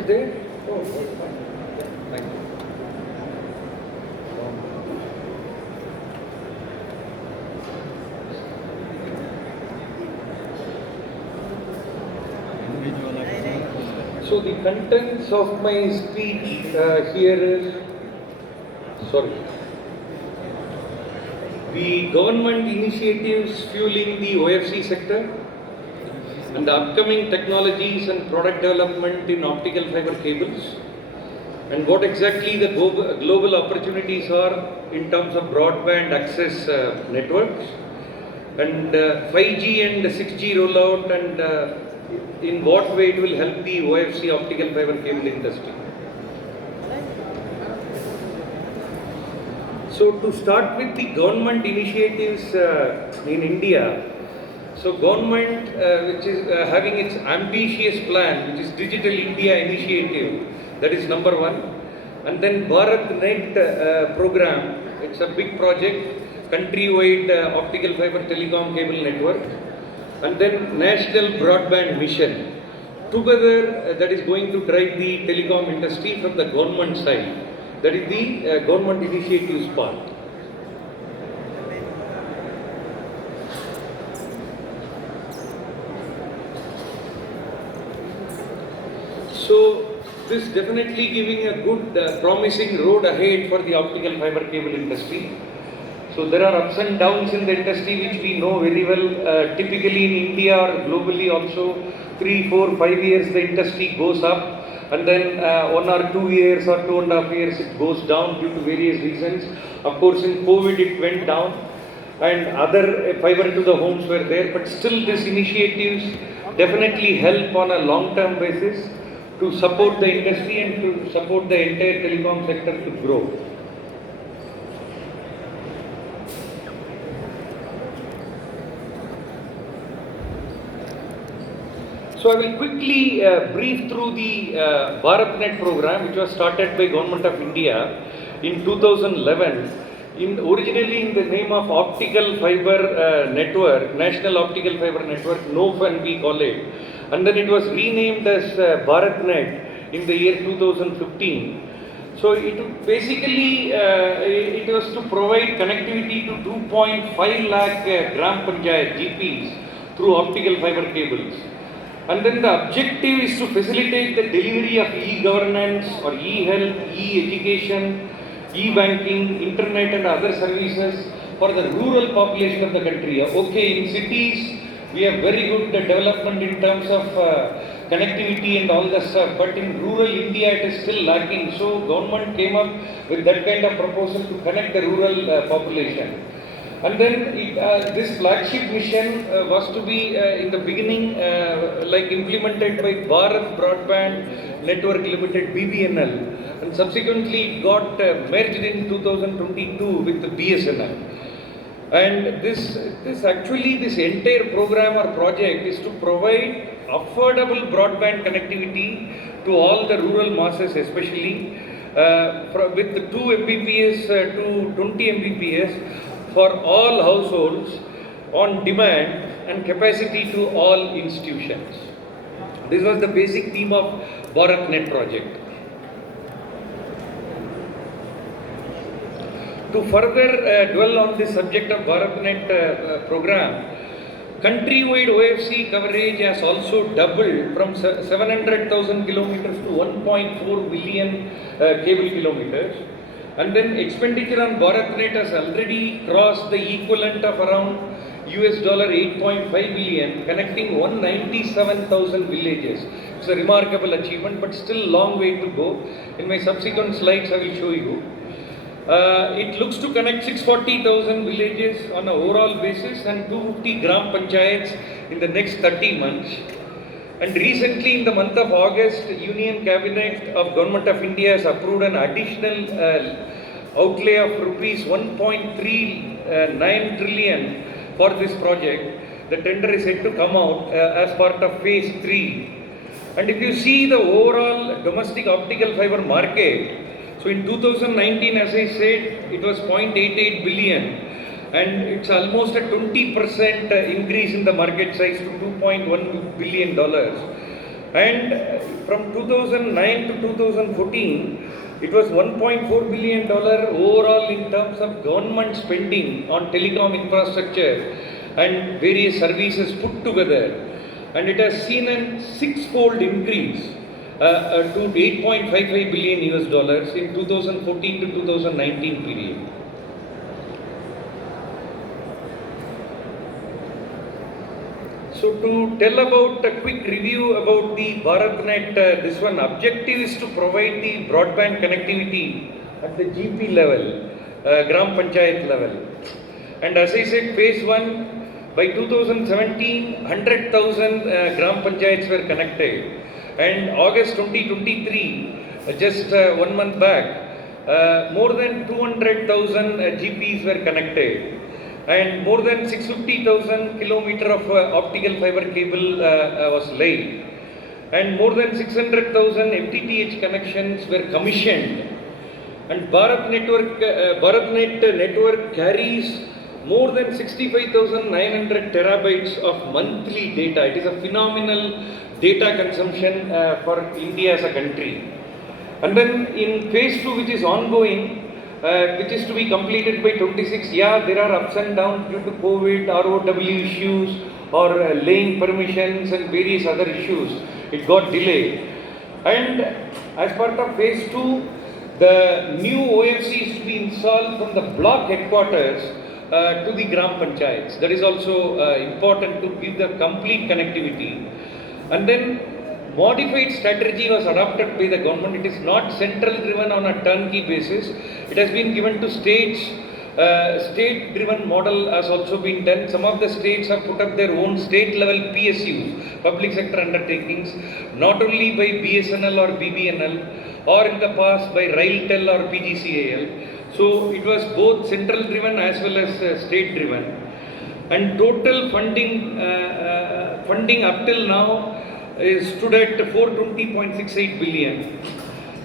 is there? Oh, fine. Thank you. So the contents of my speech here is, sorry, the government initiatives fueling the OFC sector and the upcoming technologies and product development in optical fiber cables, and what exactly the global opportunities are in terms of broadband access networks, and 5G and 6G rollout, and in what way it will help the OFC optical fiber cable industry. So to start with the government initiatives in India, so government which is having its ambitious plan, which is Digital India Initiative, that is number one. And then BharatNet program, it's a big project, country-wide optical fiber telecom cable network. And then National Broadband Mission. Together that is going to drive the telecom industry from the government side. That is the government initiatives part. So this definitely giving a good promising road ahead for the optical fiber cable industry. So there are ups and downs in the industry which we know very well. Typically in India or globally also, 3, 4, 5 years the industry goes up, and then 1 or 2 years or 2.5 years it goes down due to various reasons. Of course in COVID it went down, and other fiber to the homes were there, but still these initiatives definitely help on a long-term basis to support the industry and to support the entire telecom sector to grow. So I will quickly brief through the BharatNet program, which was started by Government of India in 2011. Originally in the name of Optical Fiber Network, National Optical Fiber Network, NOFN we call it. And then it was renamed as BharatNet in the year 2015. So it basically, it was to provide connectivity to 2.5 lakh Gram Panchayat GPs through optical fiber cables. And then the objective is to facilitate the delivery of e-governance or e-health, e-education, e-banking, internet and other services for the rural population of the country. Okay, in cities we have very good development in terms of connectivity and all that stuff, but in rural India it is still lacking. So government came up with that kind of proposal to connect the rural population. And then this flagship mission was to be in the beginning like implemented by Bharat Broadband Network Limited BBNL, and subsequently it got merged in 2022 with the BSNL. And this entire program or project is to provide affordable broadband connectivity to all the rural masses, especially with 2 Mbps to 20 Mbps for all households on demand and capacity to all institutions. This was the basic theme of BharatNet project. To further dwell on the subject of BharatNet program, country-wide OFC coverage has also doubled from 700,000 kilometers to 1.4 billion cable kilometers. And then expenditure on BharatNet has already crossed the equivalent of around $8.5 billion, connecting 197,000 villages. It's a remarkable achievement, but still long way to go. In my subsequent slides, I will show you. It looks to connect 640,000 villages on an overall basis and 250 Gram Panchayats in the next 30 months. And recently in the month of August, Union Cabinet of Government of India has approved an additional outlay of rupees 1.39 trillion for this project. The tender is set to come out as part of phase 3. And if you see the overall domestic optical fiber market, so in 2019, as I said, it was 0.88 billion. And it's almost a 20% increase in the market size to $2.1 billion. And from 2009 to 2014, it was $1.4 billion overall in terms of government spending on telecom infrastructure and various services put together. And it has seen a six-fold increase to 8.55 billion US dollars in 2014 to 2019 period. So to tell about a quick review about the BharatNet, this one objective is to provide the broadband connectivity at the GP level, Gram Panchayat level. And as I said, phase 1, by 2017, 100,000 Gram Panchayats were connected. And August 2023, just 1 month back, more than 200,000 GPs were connected. And more than 650,000 kilometer of optical fiber cable was laid, and more than 600,000 FTTH connections were commissioned. And BharatNet network carries more than 65,900 terabytes of monthly data. It is a phenomenal data consumption for India as a country. And then in phase 2, which is ongoing, which is to be completed by 26. Yeah, there are ups and downs due to COVID, ROW issues, or laying permissions and various other issues. It got delayed. And as part of phase 2, the new OFC is to be installed from the block headquarters to the Gram Panchayats. That is also important to give the complete connectivity. And then modified strategy was adopted by the government. It is not central driven on a turnkey basis. It has been given to states. State driven model has also been done. Some of the states have put up their own state level PSUs, public sector undertakings, not only by BSNL or BBNL, or in the past by Railtel or PGCAL. So it was both central driven as well as state driven. And total funding up till now stood at 420.68 billion.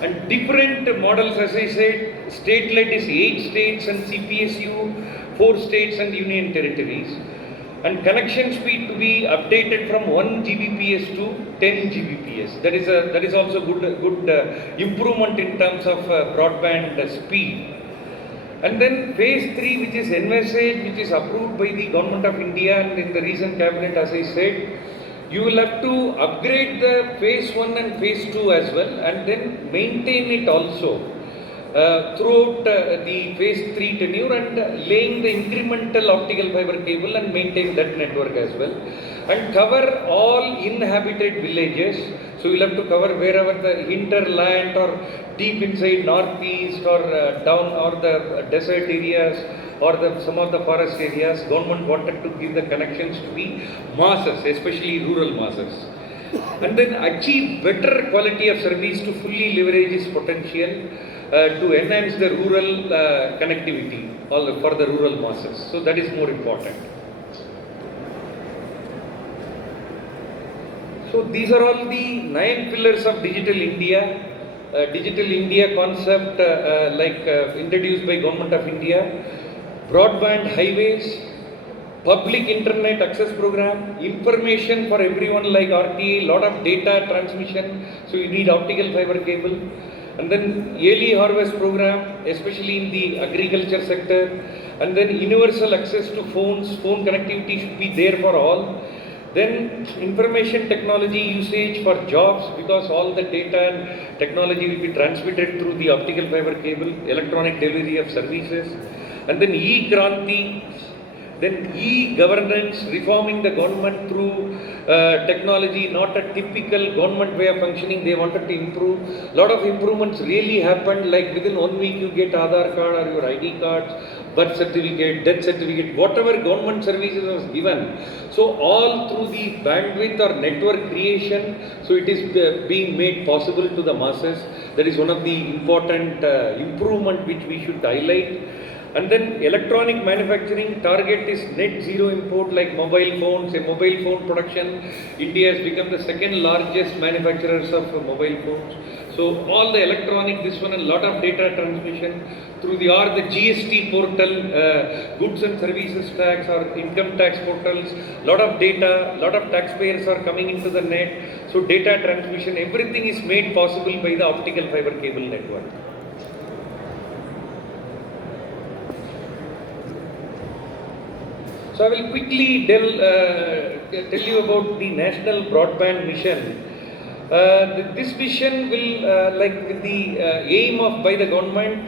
And different models, as I said, state-led is 8 states and CPSU, 4 states and union territories. And connection speed to be updated from 1 Gbps to 10 Gbps. That is also good improvement in terms of broadband speed. And then phase 3, which is envisaged, which is approved by the Government of India and in the recent cabinet, as I said, you will have to upgrade the phase 1 and phase 2 as well, and then maintain it also throughout the phase 3 tenure, and laying the incremental optical fiber cable and maintain that network as well, and cover all inhabited villages. So you will have to cover wherever the hinterland or deep inside northeast or down or the desert areas or some of the forest areas. Government wanted to give the connections to the masses, especially rural masses, and then achieve better quality of service to fully leverage its potential to enhance the rural connectivity for the rural masses. So that is more important. So these are all the 9 pillars of Digital India. Digital India concept introduced by Government of India. Broadband highways, public internet access program, information for everyone like RTA, lot of data transmission, so you need optical fiber cable, and then early harvest program, especially in the agriculture sector, and then universal access to phones, phone connectivity should be there for all. Then information technology usage for jobs, because all the data and technology will be transmitted through the optical fiber cable, electronic delivery of services. And then e-Kranti, then e-governance, reforming the government through technology, not a typical government way of functioning. They wanted to improve. Lot of improvements really happened, like within 1 week you get Aadhaar card or your ID cards, birth certificate, death certificate, whatever government services was given. So all through the bandwidth or network creation, so it is being made possible to the masses. That is one of the important improvement which we should highlight. And then electronic manufacturing target is net zero import, like mobile phones. A mobile phone production, India has become the second largest manufacturers of mobile phones. So all the electronic, this one, and lot of data transmission through the GST portal, goods and services tax or income tax portals, lot of data, lot of taxpayers are coming into the net. So data transmission, everything is made possible by the optical fiber cable network. So I will quickly tell you about the National Broadband Mission. This mission will, like with the aim of by the government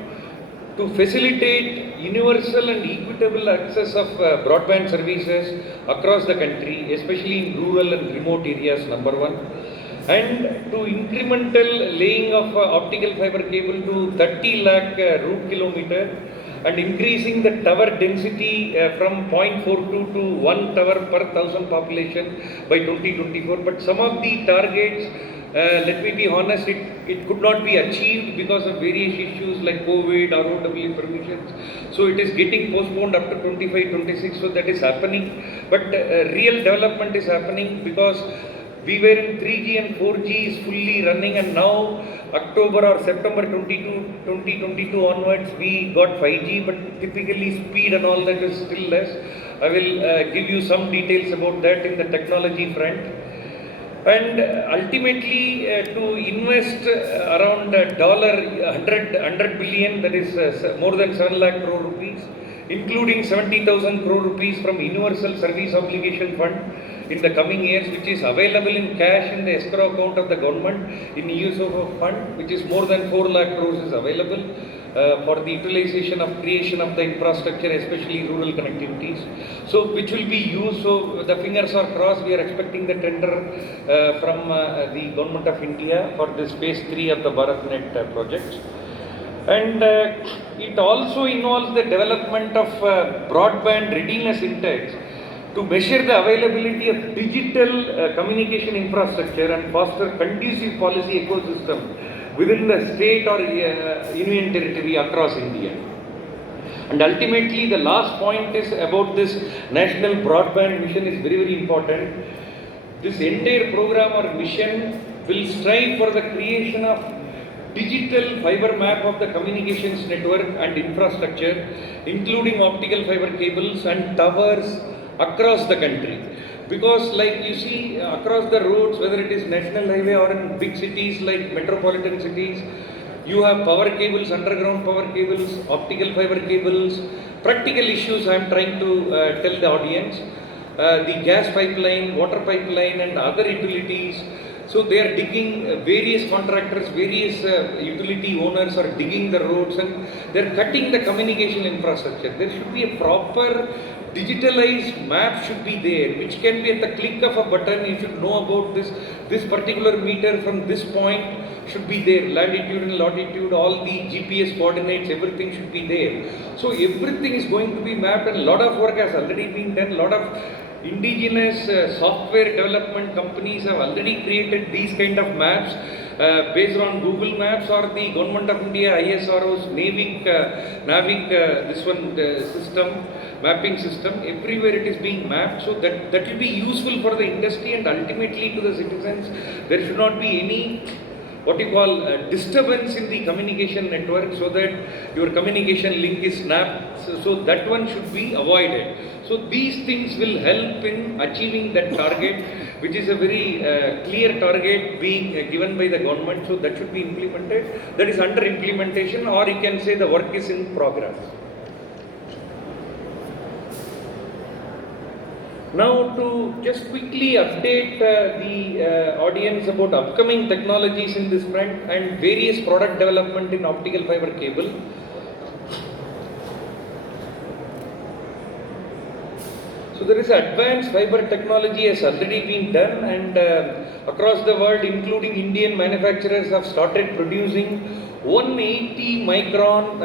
to facilitate universal and equitable access of broadband services across the country, especially in rural and remote areas, number one. And to incremental laying of optical fiber cable to 30 lakh route kilometer, and increasing the tower density from 0.42 to 1 tower per 1000 population by 2024. But some of the targets, let me be honest, it could not be achieved because of various issues like COVID, ROW permissions. So it is getting postponed up to 25-26, so that is happening. But real development is happening because we were in 3G and 4G is fully running, and now October or September 2022 onwards we got 5G, but typically speed and all that is still less. I will give you some details about that in the technology front. And ultimately to invest around $100 billion, that is more than 7 lakh crore rupees, including 70,000 crore rupees from Universal Service Obligation Fund in the coming years, which is available in cash in the escrow account of the government in use of a fund, which is more than 4 lakh crores is available for the utilization of creation of the infrastructure, especially rural connectivities. So which will be used, so the fingers are crossed, we are expecting the tender from the Government of India for this phase 3 of the BharatNet project. And it also involves the development of broadband readiness index to measure the availability of digital communication infrastructure and foster conducive policy ecosystem within the state or union territory across India. And ultimately, the last point is about this National Broadband Mission is very, very important. This entire program or mission will strive for the creation of digital fiber map of the communications network and infrastructure, including optical fiber cables and towers across the country. Because like you see across the roads, whether it is national highway or in big cities like metropolitan cities, you have power cables, underground power cables, optical fiber cables. Practical issues I am trying to tell the audience. The gas pipeline, water pipeline and other utilities. So they are digging, various contractors, various utility owners are digging the roads and they are cutting the communication infrastructure. There should be a proper digitalized map should be there, which can be at the click of a button. You should know about this particular meter from this point should be there, latitude and longitude, all the GPS coordinates, everything should be there. So everything is going to be mapped, and a lot of work has already been done. A lot of indigenous software development companies have already created these kind of maps based on Google Maps or the Government of India ISRO's NAVIC this one system, mapping system. Everywhere it is being mapped, so that will be useful for the industry and ultimately to the citizens. There should not be any what you call disturbance in the communication network, so that your communication link is snapped. So that one should be avoided. So these things will help in achieving that target, which is a very clear target being given by the government. So that should be implemented. That is under implementation, or you can say the work is in progress. Now to just quickly update the audience about upcoming technologies in this front and various product development in optical fiber cable. So there is advanced fiber technology has already been done, and across the world, including Indian manufacturers, have started producing 180 micron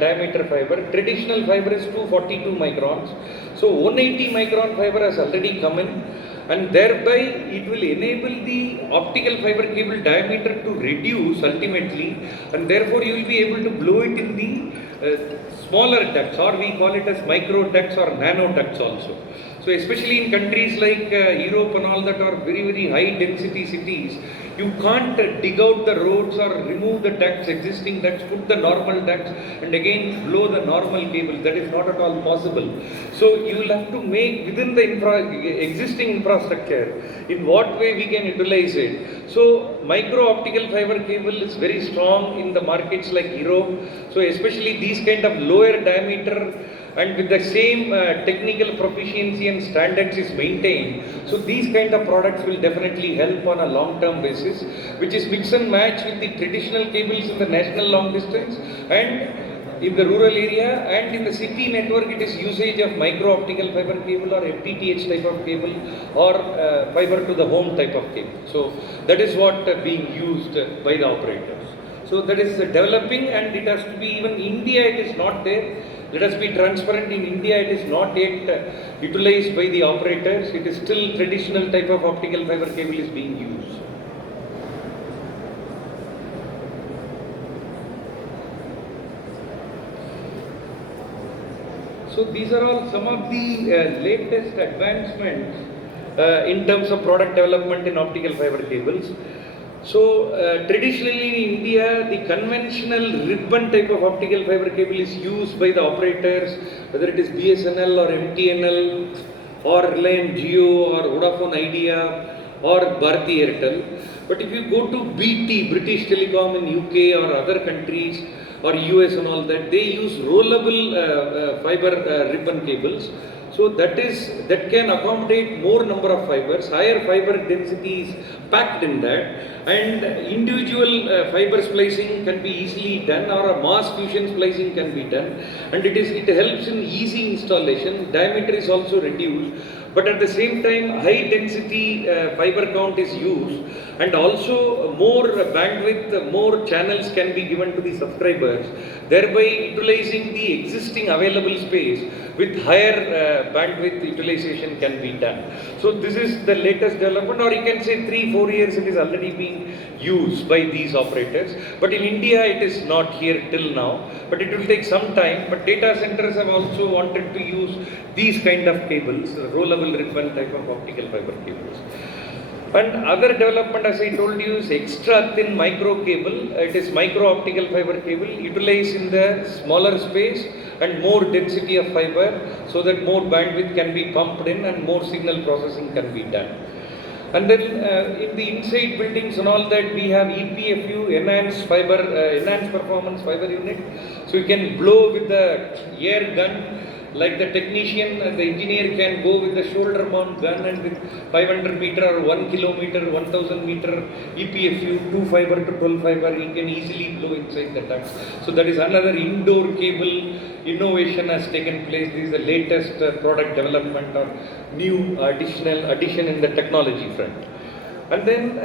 diameter fiber. Traditional fiber is 242 microns. So 180 micron fiber has already come in, and thereby it will enable the optical fiber cable diameter to reduce ultimately, and therefore you will be able to blow it in the smaller ducts, or we call it as micro ducts or nano ducts also. So especially in countries like Europe and all that are very, very high density cities, You can't dig out the roads or remove the ducts, existing ducts, put the normal ducts and again blow the normal cables. That is not at all possible. So you will have to make within the existing infrastructure, in what way we can utilize it. So micro optical fiber cable is very strong in the markets like Europe. So especially these kind of lower diameter and with the same technical proficiency and standards is maintained. So these kind of products will definitely help on a long-term basis, which is mix and match with the traditional cables in the national long distance and in the rural area, and in the city network it is usage of micro optical fiber cable or FTTH type of cable or fiber to the home type of cable. So that is what being used by the operators. So that is developing, and it has to be, even India it is not there. Let us be transparent, in India it is not yet utilized by the operators. It is still traditional type of optical fiber cable is being used. So these are all some of the latest advancements in terms of product development in optical fiber cables. So traditionally in India, the conventional ribbon type of optical fiber cable is used by the operators, whether it is BSNL or MTNL or Reliance Jio or Vodafone Idea or Bharti Airtel. But if you go to BT, British Telecom in UK or other countries or US and all that, they use rollable fiber ribbon cables. So that can accommodate more number of fibers, higher fiber density is packed in that, and individual fiber splicing can be easily done, or a mass fusion splicing can be done, and it helps in easy installation. Diameter is also reduced, but at the same time high density fiber count is used, and also more bandwidth, more channels can be given to the subscribers, thereby utilizing the existing available space with higher bandwidth utilization can be done. So this is the latest development, or you can say 3-4 years it is already being used by these operators. But in India it is not here till now, but it will take some time. But data centers have also wanted to use these kind of cables, rollable ribbon type of optical fiber cables. And other development, as I told you, is extra thin micro cable. It is micro optical fiber cable utilized in the smaller space and more density of fiber, so that more bandwidth can be pumped in and more signal processing can be done. And then in the inside buildings and all that, we have EPFU, enhanced performance fiber unit. So you can blow with the air gun. Like the technician, the engineer can go with the shoulder mount gun, and with 500 meter or 1 kilometer, 1000 meter EPFU, 2 fiber to 12 fiber, he can easily blow inside the ducts. So that is another indoor cable innovation has taken place. This is the latest product development or new addition in the technology front. And then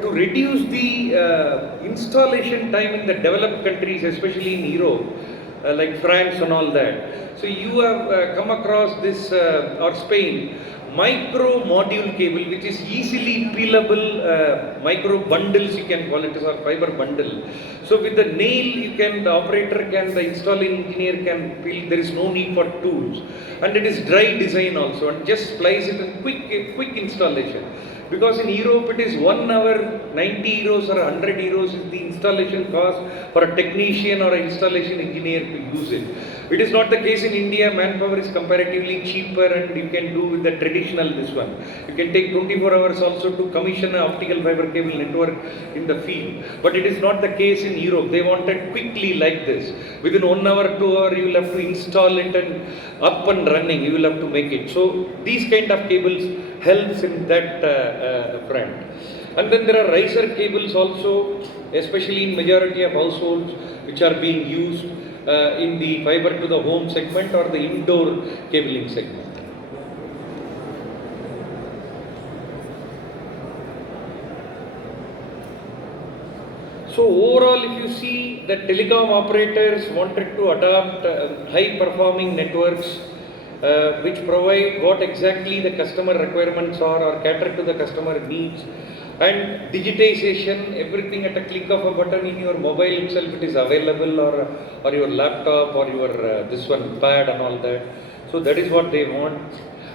to reduce the installation time in the developed countries, especially in Europe, like France and all that. So you have come across this, or Spain, micro module cable, which is easily peelable micro bundles, you can call it, or fiber bundle. So with the nail, the operator can, the installing engineer can peel, there is no need for tools. And it is dry design also, and just splice it in quick installation. Because in Europe it is 1 hour, 90 euros or 100 euros is the installation cost for a technician or an installation engineer to use it. It is not the case in India. Manpower is comparatively cheaper, and you can do with the traditional this one. You can take 24 hours also to commission an optical fiber cable network in the field. But it is not the case in Europe. They wanted quickly like this. Within 1 hour, 2 hours, you will have to install it and up and running. You will have to make it. So these kind of cables helps in that front. And then there are riser cables also, especially in majority of households, which are being used in the fiber to the home segment or the indoor cabling segment. So overall, if you see, the telecom operators wanted to adopt high performing networks which provide what exactly the customer requirements are or cater to the customer needs, and digitization, everything at a click of a button in your mobile itself it is available, or your laptop or your this one pad and all that. So that is what they want.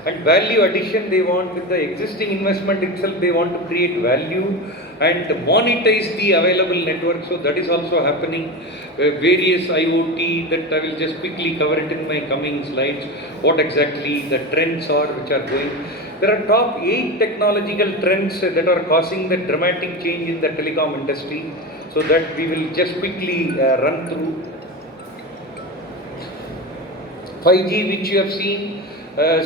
And value addition they want with the existing investment itself, they want to create value and monetize the available network. So that is also happening. Various IoT that I will just quickly cover it in my coming slides, what exactly the trends are which are going. There are top 8 technological trends that are causing the dramatic change in the telecom industry. So that we will just quickly run through. 5G, which you have seen.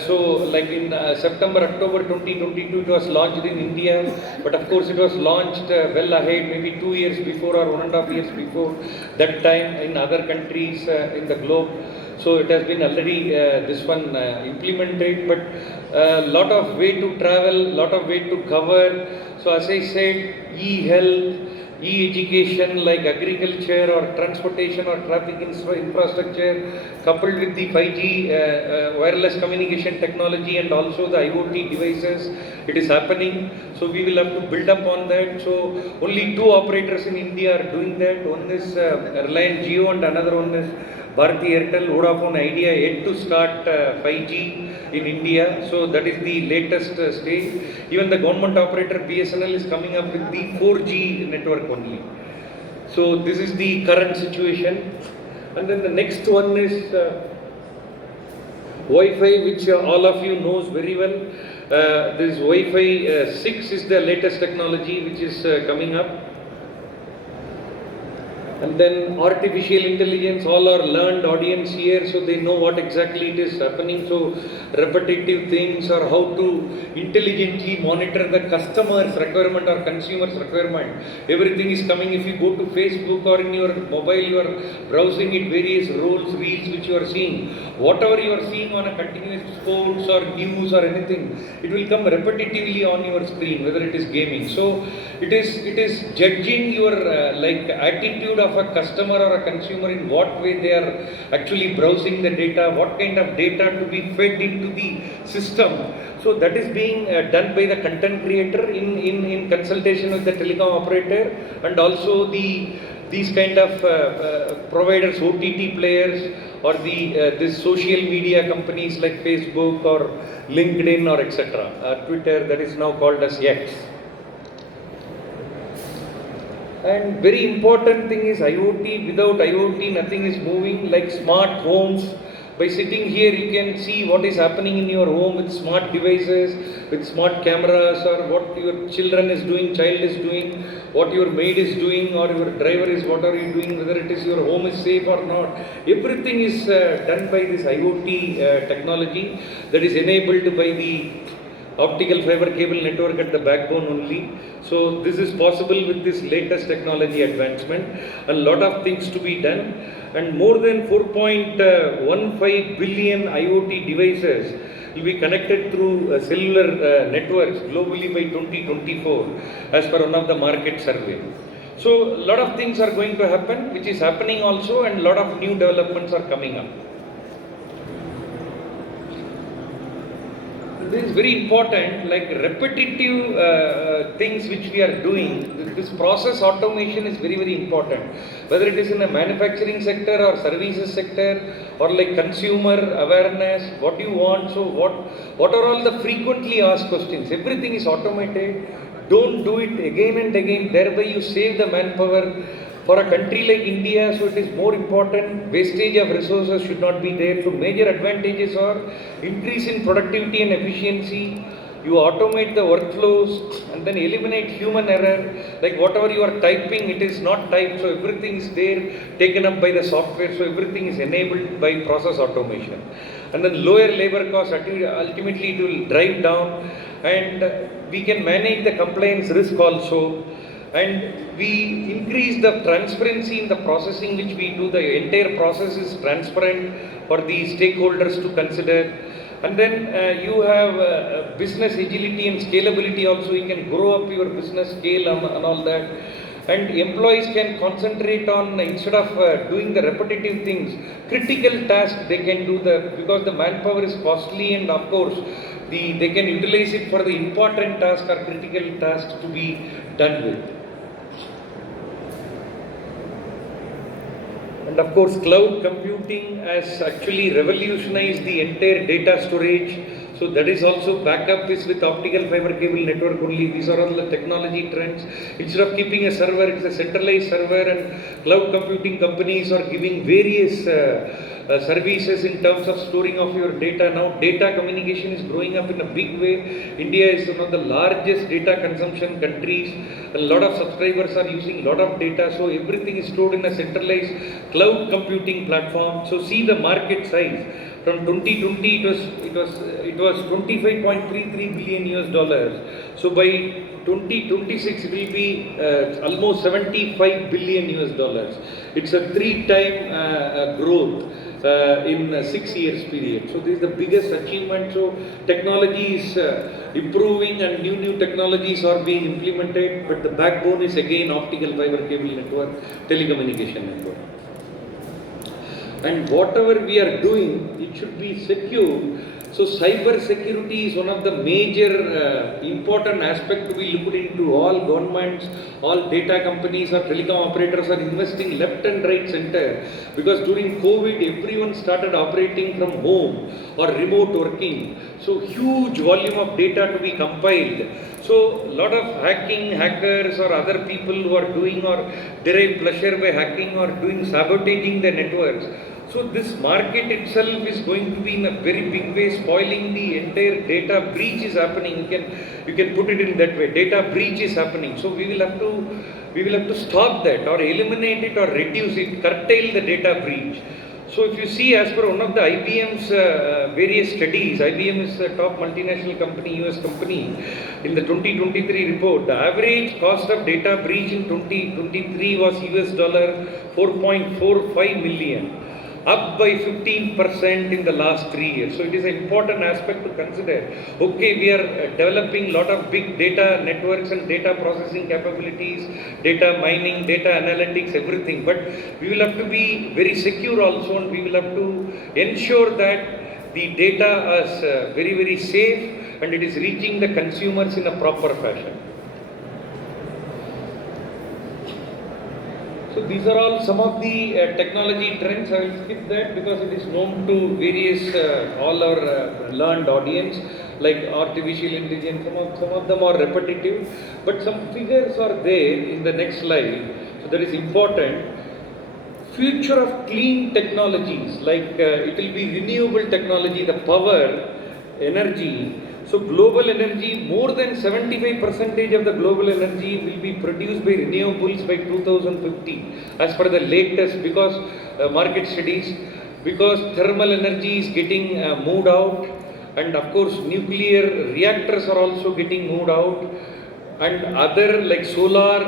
So like in September, October 2022, it was launched in India, but of course it was launched well ahead, maybe 2 years before or 1.5 years before that time in other countries in the globe. So it has been already this one implemented, but a lot of way to travel, lot of way to cover. So as I said, e-health, e-education like agriculture or transportation or traffic infrastructure, coupled with the 5G wireless communication technology and also the IoT devices, it is happening. So we will have to build up on that. So only 2 operators in India are doing that. One is Reliance Jio and another one is Bharti Airtel. Vodafone Idea yet to start 5G in India. So that is the latest stage. Even the government operator BSNL is coming up with the 4G network only. So this is the current situation. And then the next one is Wi-Fi, which all of you knows very well. This Wi-Fi 6 is the latest technology which is coming up. And then artificial intelligence, all are learned audience here, so they know what exactly it is happening. So repetitive things or how to intelligently monitor the customer's requirement or consumer's requirement. Everything is coming. If you go to Facebook or in your mobile, you are browsing it, various reels which you are seeing. Whatever you are seeing on a continuous sports or news or anything, it will come repetitively on your screen, whether it is gaming. So it is judging your like attitude of a customer or a consumer in what way they are actually browsing the data, what kind of data to be fed into the system. So that is being done by the content creator in consultation with the telecom operator and also these kind of providers, OTT players or this social media companies like Facebook or LinkedIn or etc. Twitter, that is now called as X. And very important thing is IoT. Without IoT, nothing is moving. Like smart homes. By sitting here, you can see what is happening in your home with smart devices, with smart cameras, or what your children is doing, child is doing, what your maid is doing, or your driver is what are you doing, whether it is your home is safe or not. Everything is done by this IoT technology that is enabled by the optical fiber cable network at the backbone only. So this is possible with this latest technology advancement. A lot of things to be done, and more than 4.15 billion IoT devices will be connected through cellular networks globally by 2024 as per one of the market survey. So a lot of things are going to happen, which is happening also, and a lot of new developments are coming up. This is very important, like repetitive things which we are doing. This process automation is very, very important. Whether it is in a manufacturing sector or services sector or like consumer awareness, what you want, so what are all the frequently asked questions? Everything is automated. Don't do it again and again, thereby you save the manpower. For a country like India, so it is more important, wastage of resources should not be there. So major advantages are increase in productivity and efficiency. You automate the workflows and then eliminate human error. Like whatever you are typing, it is not typed, so everything is there, taken up by the software, so everything is enabled by process automation. And then lower labor costs, ultimately it will drive down, and we can manage the compliance risk also. And we increase the transparency in the processing which we do. The entire process is transparent for the stakeholders to consider. And then you have business agility and scalability also. You can grow up your business scale and all that. And employees can concentrate on, instead of doing the repetitive things, critical tasks they can do, because the manpower is costly, and of course they can utilize it for the important task or critical tasks to be done with. And of course, cloud computing has actually revolutionized the entire data storage. So that is also backup is with optical fiber cable network only. These are all the technology trends. Instead of keeping a server, it's a centralized server, and cloud computing companies are giving various services in terms of storing of your data. Now data communication is growing up in a big way. India is one of the largest data consumption countries. A lot of subscribers are using a lot of data, so everything is stored in a centralized cloud computing platform. So see the market size. From 2020 it was 25.33 billion US dollars. So by 2026 it will be almost 75 billion US dollars. It's a 3-time growth in a 6 years period. So this is the biggest achievement. So technology is improving and new technologies are being implemented, but the backbone is again optical fiber cable network, telecommunication network. And whatever we are doing, it should be secure. So cyber security is one of the major important aspect to be looked into. All governments, all data companies or telecom operators are investing left and right center, because during COVID everyone started operating from home or remote working. So huge volume of data to be compiled. So a lot of hackers or other people who are doing or derive pleasure by hacking or doing sabotaging the networks. So this market itself is going to be in a very big way spoiling the entire data breach is happening. You can put it in that way. Data breach is happening. So we will have to stop that or eliminate it or reduce it, curtail the data breach. So if you see, as per one of the IBM's various studies, IBM is a top multinational company, US company. In the 2023 report, the average cost of data breach in 2023 was US dollar 4.45 million. Up by 15% in the last 3 years. So it is an important aspect to consider. Okay, we are developing a lot of big data networks and data processing capabilities, data mining, data analytics, everything. But we will have to be very secure also, and we will have to ensure that the data is very safe and it is reaching the consumers in a proper fashion. So these are all some of the technology trends. I will skip that because it is known to various all our learned audience, like artificial intelligence. Some of them are repetitive, but some figures are there in the next slide. So that is important. Future of clean technologies, like it will be renewable technology, the power, energy. So global energy, more than 75% of the global energy will be produced by renewables by 2050, as per the latest, because market studies, because thermal energy is getting moved out, and of course nuclear reactors are also getting moved out, and other like solar,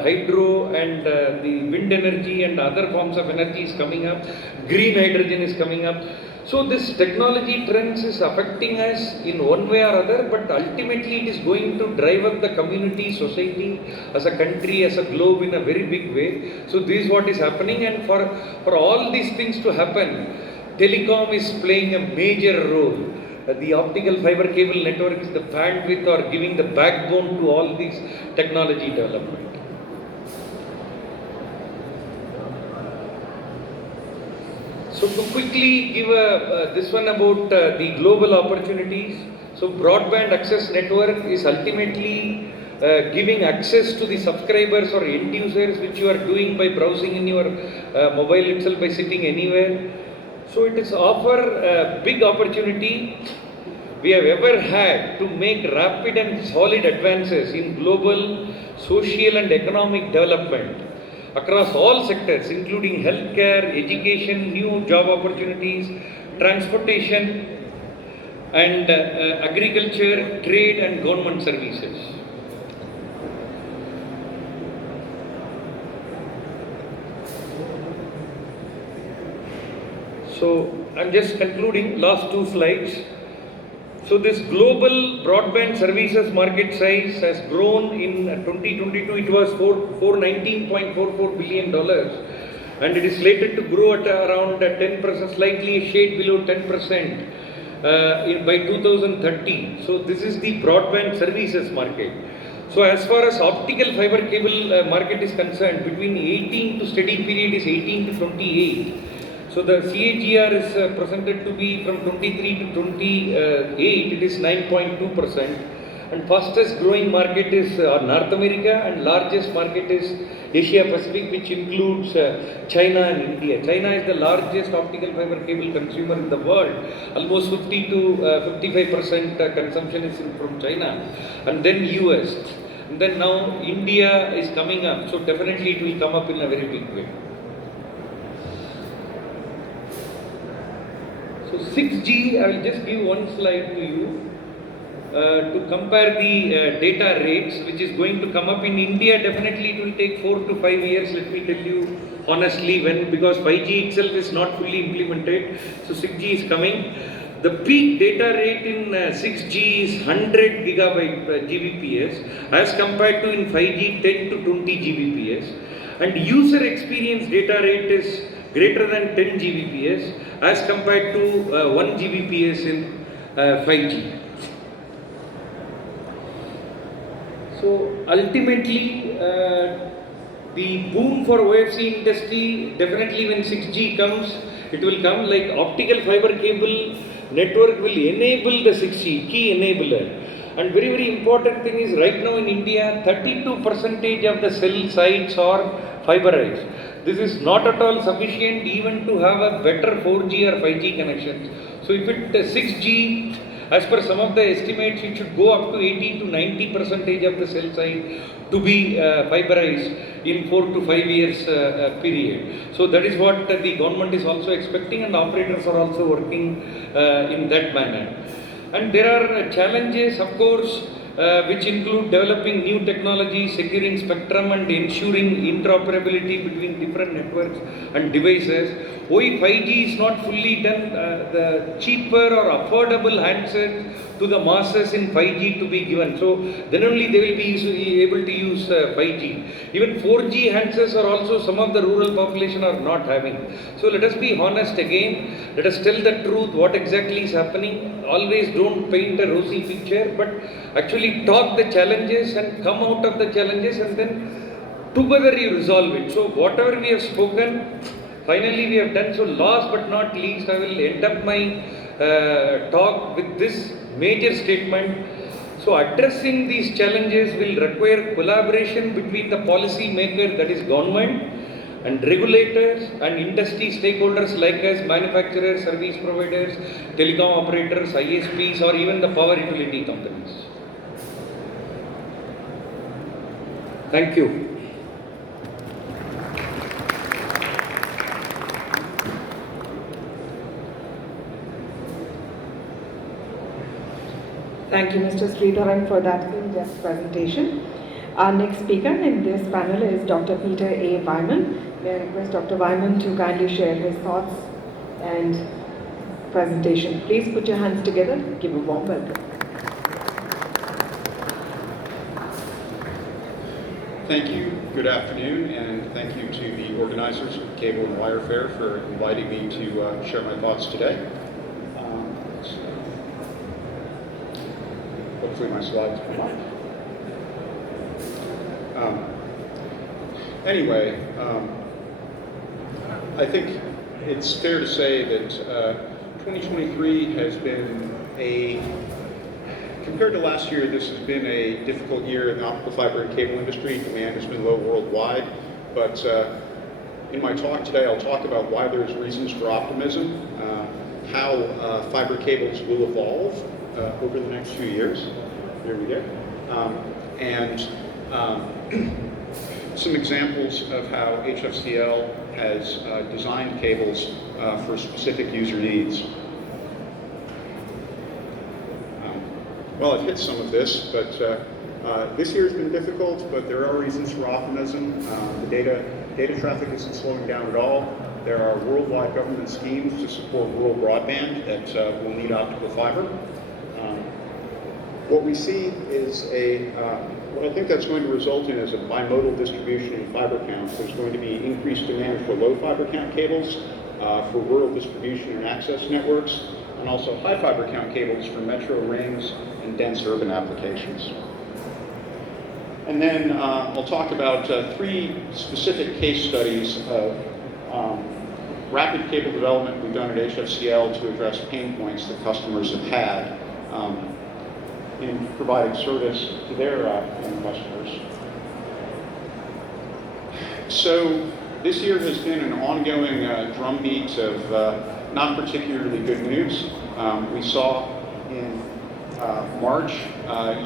hydro, and the wind energy and other forms of energy is coming up, green hydrogen is coming up. So this technology trends is affecting us in one way or other, but ultimately it is going to drive up the community, society, as a country, as a globe in a very big way. So this is what is happening, and for all these things to happen, telecom is playing a major role. The optical fiber cable network is the bandwidth or giving the backbone to all these technology development. So to quickly give this one about the global opportunities. So broadband access network is ultimately giving access to the subscribers or end users, which you are doing by browsing in your mobile itself, by sitting anywhere. So it is offer a big opportunity we have ever had to make rapid and solid advances in global social and economic development across all sectors, including healthcare, education, new job opportunities, transportation, and agriculture, trade, and government services. So I'm just concluding, last two slides. So this global broadband services market size has grown in 2022. It was $419.44 billion, and it is slated to grow at around 10%, slightly a shade below 10% by 2030. So this is the broadband services market. So as far as optical fiber cable market is concerned, between 18 to steady period is 18 to 28. So the CAGR is presented to be from 23 to 28, it is 9.2%. And fastest growing market is North America, and largest market is Asia Pacific, which includes China and India. China is the largest optical fiber cable consumer in the world. Almost 50 to 55% consumption is from China, and then US. And then now India is coming up, so definitely it will come up in a very big way. So 6G, I will just give one slide to you. To compare the data rates, which is going to come up in India, definitely it will take 4 to 5 years, let me tell you honestly when, because 5G itself is not fully implemented, so 6G is coming. The peak data rate in 6G is 100 gigabyte Gbps as compared to in 5G 10 to 20 Gbps, and user experience data rate is greater than 10 Gbps as compared to 1 Gbps in 5G. So ultimately, the boom for OFC industry, definitely when 6G comes, it will come like optical fiber cable network will enable the 6G, key enabler. And very, very important thing is right now in India, 32% of the cell sites are fiberized. This is not at all sufficient even to have a better 4G or 5G connections. So if it 6G, as per some of the estimates, it should go up to 80 to 90% of the cell site to be fiberized in 4 to 5 years period. So that is what the government is also expecting, and operators are also working in that manner. And there are challenges, of course, which include developing new technology, securing spectrum, and ensuring interoperability between different networks and devices. Why 5G is not fully done, the cheaper or affordable handset to the masses in 5G to be given. So then only they will be able to use 5G. Even 4G handsets are also some of the rural population are not having. So let us be honest again. Let us tell the truth, what exactly is happening. Always don't paint a rosy picture, but actually talk the challenges and come out of the challenges, and then together you resolve it. So whatever we have spoken, finally we have done. So last but not least, I will end up my talk with this major statement. So addressing these challenges will require collaboration between the policy maker, that is government, and regulators and industry stakeholders like us, manufacturers, service providers, telecom operators, ISPs, or even the power utility companies. Thank you. Thank you, Mr. Sridharan, for that in-depth presentation. Our next speaker in this panel is Dr. Peter A. Wyman. May I request Dr. Wyman to kindly share his thoughts and presentation. Please put your hands together. Give a warm welcome. Thank you. Good afternoon, and thank you to the organizers of the Cable and Wire Fair for inviting me to share my thoughts today. Hopefully my slides come up. Anyway, I think it's fair to say that 2023 has been compared to last year, this has been a difficult year in the optical fiber and cable industry. Demand has been low worldwide, but in my talk today, I'll talk about why there's reasons for optimism, how fiber cables will evolve over the next few years. There we go. And some examples of how HFCL has designed cables for specific user needs. Well, I've hit some of this, but this year has been difficult, but there are reasons for optimism. The data traffic isn't slowing down at all. There are worldwide government schemes to support rural broadband that will need optical fiber. What we see is what I think that's going to result in is a bimodal distribution in fiber counts. There's going to be increased demand for low fiber count cables, for rural distribution and access networks, and also high fiber count cables for metro rings and dense urban applications. And then I'll talk about three specific case studies of rapid cable development we've done at HFCL to address pain points that customers have had in providing service to their end customers. So this year has been an ongoing drumbeat of not particularly good news. We saw in March,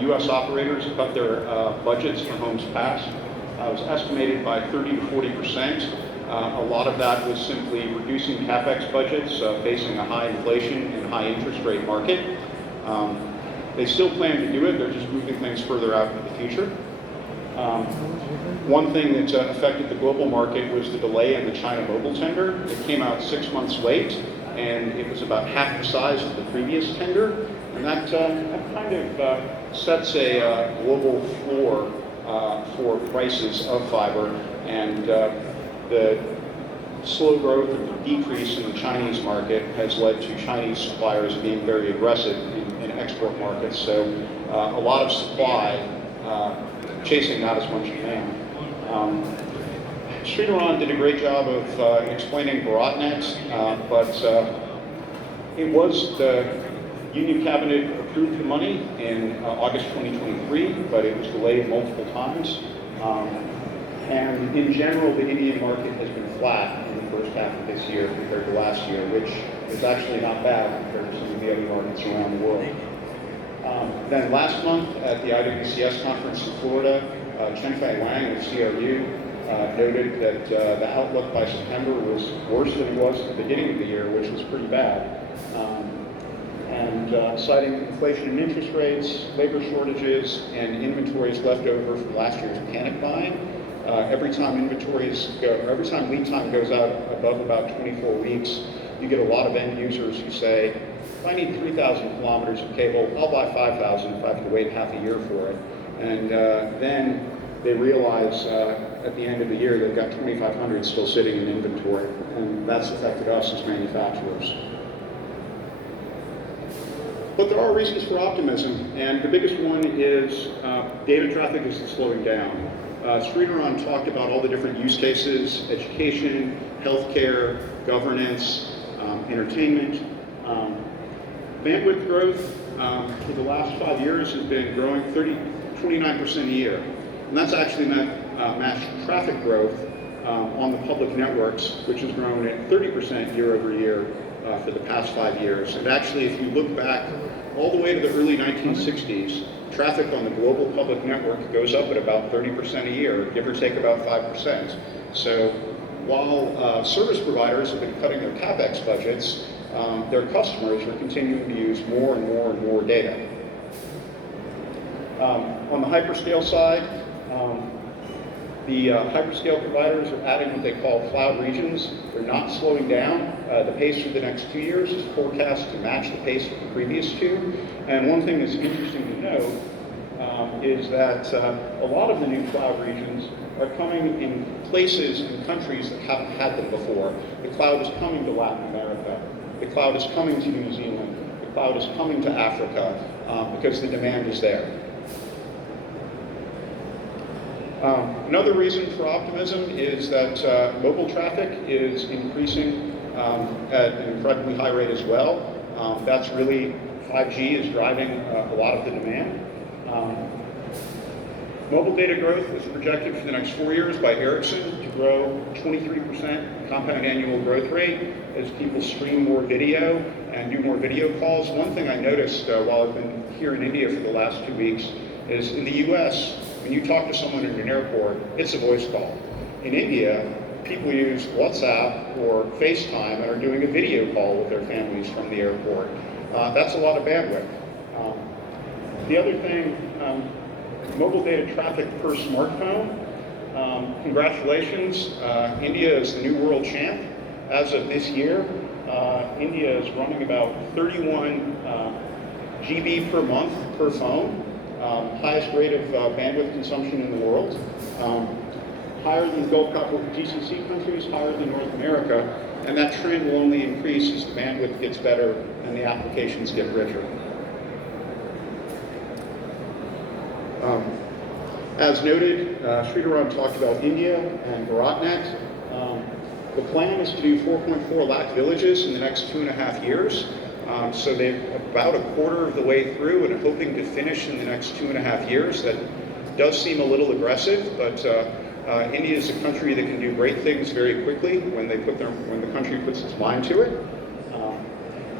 U.S. operators cut their budgets for homes passed. It was estimated by 30 to 40%. A lot of that was simply reducing CapEx budgets, facing a high inflation and high interest rate market. They still plan to do it, they're just moving things further out into the future. One thing that affected the global market was the delay in the China mobile tender. It came out 6 months late, and it was about half the size of the previous tender. And that kind of sets a global floor for prices of fiber, and the slow growth and decrease in the Chinese market has led to Chinese suppliers being very aggressive in export markets. So a lot of supply chasing not as much demand. Sridharan did a great job of explaining BharatNet, but it was the Union Cabinet approved the money in August 2023, but it was delayed multiple times. And in general, the Indian market has been flat in the first half of this year compared to last year, which is actually not bad compared to some of the other markets around the world. Then last month at the IWCS conference in Florida, Chen-Fei Wang of CRU noted that the outlook by September was worse than it was at the beginning of the year, which was pretty bad. Citing inflation and interest rates, labor shortages, and inventories left over from last year's panic buying. Every time lead time goes out above about 24 weeks, you get a lot of end users who say, if I need 3,000 kilometers of cable, I'll buy 5,000 if I have to wait half a year for it. And then they realize at the end of the year they've got 2,500 still sitting in inventory, and that's affected us as manufacturers. But there are reasons for optimism, and the biggest one is data traffic is slowing down. Sridharan talked about all the different use cases: education, healthcare, governance, entertainment. Bandwidth growth for the last 5 years has been growing 29% a year. And that's actually matched traffic growth on the public networks, which has grown at 30% year over year for the past 5 years. And actually, if you look back all the way to the early 1960s, traffic on the global public network goes up at about 30% a year, give or take about 5%. So while service providers have been cutting their CapEx budgets, their customers are continuing to use more and more and more data. On the hyperscale side, the hyperscale providers are adding what they call cloud regions. They're not slowing down. The pace for the next 2 years is forecast to match the pace of the previous 2. And one thing that's interesting to note is that a lot of the new cloud regions are coming in places and countries that haven't had them before. The cloud is coming to Latin America. The cloud is coming to New Zealand. The cloud is coming to Africa because the demand is there. Another reason for optimism is that mobile traffic is increasing at an incredibly high rate as well. That's really, 5G is driving a lot of the demand. Mobile data growth is projected for the next 4 years by Ericsson to grow 23% compound annual growth rate as people stream more video and do more video calls. One thing I noticed while I've been here in India for the last 2 weeks is in the US, when you talk to someone in an airport, it's a voice call. In India, people use WhatsApp or FaceTime and are doing a video call with their families from the airport. That's a lot of bandwidth. The other thing, mobile data traffic per smartphone. Congratulations, India is the new world champ. As of this year, India is running about 31 GB per month per phone. Highest rate of bandwidth consumption in the world. Higher than Gulf GCC countries, higher than North America, and that trend will only increase as the bandwidth gets better and the applications get richer. As noted, Sridharan talked about India and BharatNet. The plan is to do 4.4 lakh villages in the next 2.5 years. So they're about a quarter of the way through and hoping to finish in the next 2.5 years. That does seem a little aggressive, but India is a country that can do great things very quickly when the country puts its mind to it.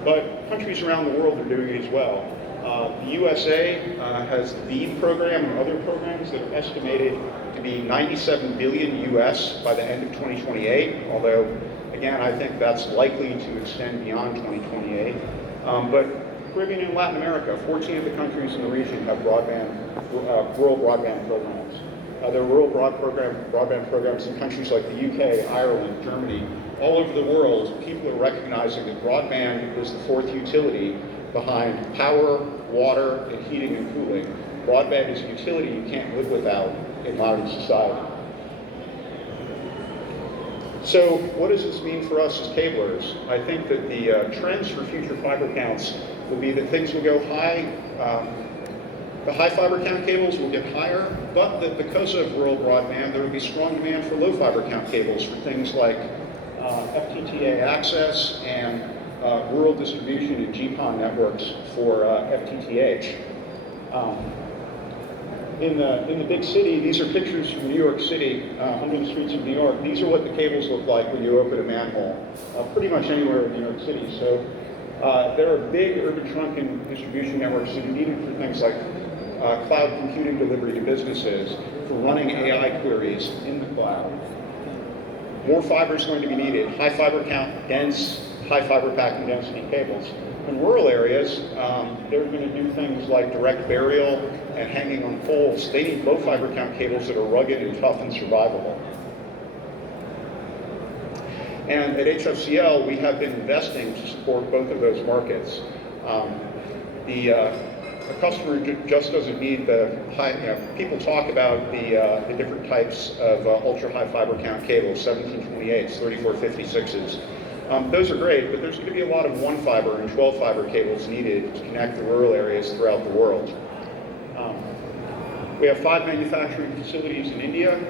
But countries around the world are doing it as well. The USA has the BEAD program and other programs that are estimated to be 97 billion US by the end of 2028, although again, I think that's likely to extend beyond 2028. But Caribbean and Latin America, 14 of the countries in the region have rural broadband programs. There are rural broadband programs in countries like the UK, Ireland, Germany. All over the world, people are recognizing that broadband is the fourth utility behind power, water, and heating and cooling. Broadband is a utility you can't live without in modern society. So what does this mean for us as cablers? I think that the trends for future fiber counts will be that things will go high. The high fiber count cables will get higher, but that because of rural broadband, there will be strong demand for low fiber count cables for things like FTTA access and rural distribution and GPON networks for FTTH. In the big city, these are pictures from New York City, under the streets of New York. These are what the cables look like when you open a manhole, pretty much anywhere in New York City. So there are big urban trunk and distribution networks that are needed for things like cloud computing delivery to businesses, for running AI queries in the cloud. More fiber is going to be needed. High fiber count, dense, high fiber packing density cables. In rural areas, they're going to do things like direct burial and hanging on poles. They need low fiber count cables that are rugged and tough and survivable. And at HFCL, we have been investing to support both of those markets. The customer just doesn't need the high, people talk about the different types of ultra-high fiber count cables, 1728s, 3456s. Those are great, but there's going to be a lot of 1 fiber and 12 fiber cables needed to connect the rural areas throughout the world. We have 5 manufacturing facilities in India.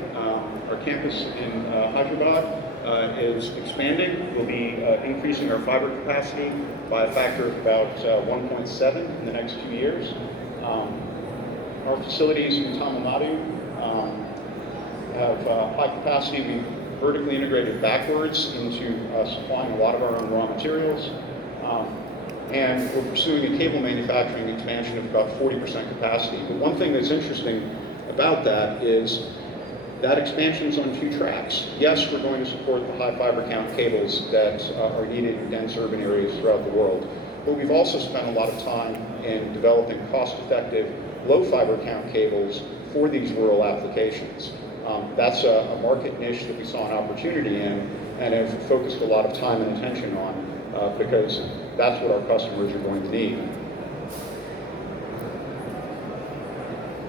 Our campus in Hyderabad is expanding. We'll be increasing our fiber capacity by a factor of about 1.7 in the next 2 years. Our facilities in Tamil Nadu have high capacity. We've vertically integrated backwards into supplying a lot of our own raw materials. And we're pursuing a cable manufacturing expansion of about 40% capacity. But one thing that's interesting about that is that expansion is on 2 tracks. Yes, we're going to support the high fiber count cables that are needed in dense urban areas throughout the world. But we've also spent a lot of time in developing cost-effective, low fiber count cables for these rural applications. That's a market niche that we saw an opportunity in and have focused a lot of time and attention on because that's what our customers are going to need.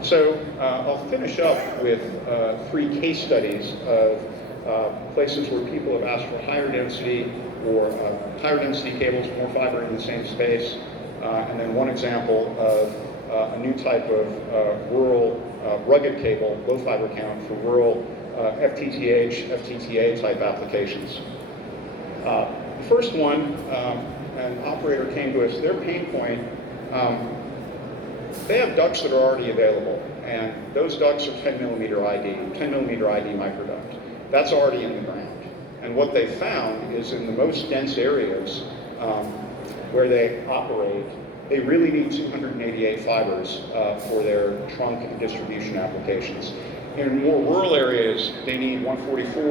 So I'll finish up with 3 case studies of places where people have asked for higher density or higher density cables, more fiber in the same space, and then one example of a new type of rural rugged cable, low fiber count for rural FTTH, FTTA type applications. The first one, an operator came to us, their pain point, they have ducts that are already available, and those ducts are 10 millimeter ID microduct. That's already in the ground. And what they found is in the most dense areas where they operate, they really need 288 fibers for their trunk and distribution applications. In more rural areas, they need 144